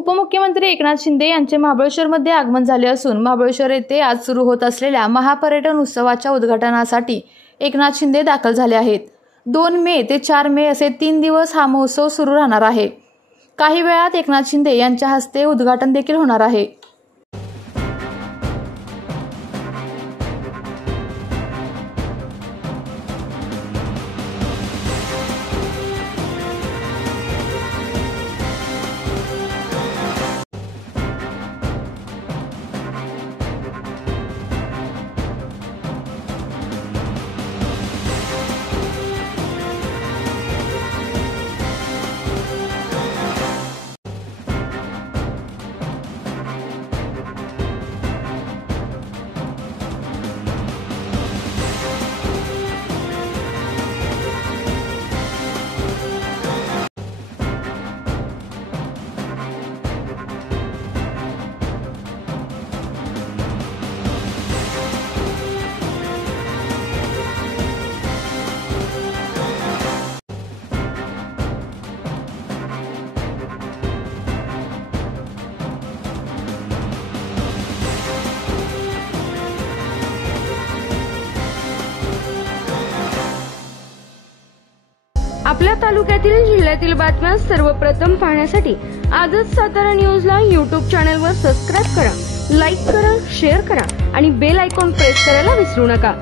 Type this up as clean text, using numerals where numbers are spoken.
उपमुख्यमंत्री एकनाथ शिंदे यांचे महाबळेश्वरमध्ये आगमन झाले असून महाबळेश्वर येथे आज सुरू होत असलेल्या महापर्यटन उत्सवाच्या उद्घाटनासाठी एकनाथ शिंदे दाखल झाले आहेत। 2 मे ते 4 मे असे 3 दिवस हा महोत्सव सुरू राहणार आहे। काही वेळात एकनाथ शिंदे यांच्या हस्ते उद्घाटन देखील होणार आहे। आपल्या तालुक्यातील जिल्ह्यातील बातम्या सर्वप्रथम पाहण्यासाठी आजच सातारा न्यूजला YouTube चॅनलवर सबस्क्राइब करा, लाईक करा, शेअर करा आणि बेल आयकॉन प्रेस करायला विसरू नका।